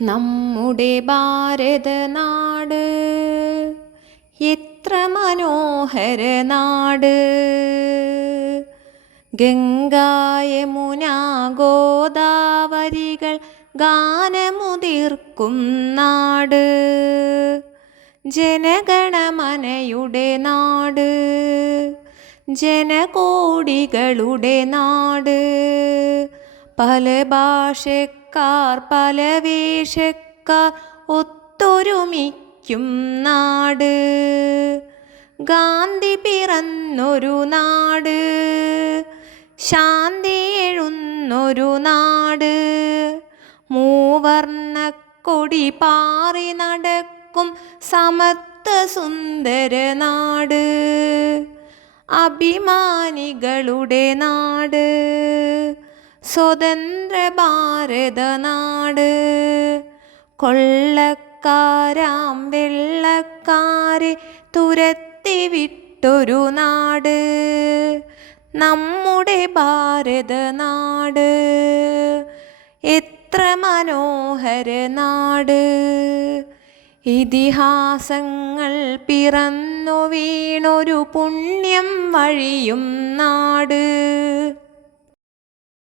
നമ്മുടെ ഭാരതനാട് എത്ര മനോഹര നാട്. ഗംഗാ യമുന ഗോദാവരികൾ ഗാനമുതിർക്കും നാട്. ജനഗണമനയുടെ നാട്, ജനകോടികളുടെ നാട്. പല ഭാഷക്കാർ പല വേഷക്കാർ ഒത്തൊരുമിക്കും നാട്. ഗാന്ധി പിറന്നൊരു നാട്, ശാന്തി എഴുന്നൊരു നാട്. മൂവർണ്ണക്കൊടി പാറി നടക്കും സമത്വ സുന്ദര നാട്. അഭിമാനികളുടെ നാട്, സ്വതന്ത്ര ഭാരത നാട്. കൊള്ളക്കാരാം വെള്ളക്കാരെ തുരത്തി വിട്ടൊരു നാട്, നമ്മുടെ ഭാരത നാട്. എത്ര മനോഹര നാട്. ഇതിഹാസങ്ങൾ പിറന്നു വീണൊരു പുണ്യം വഴിയും നാട്.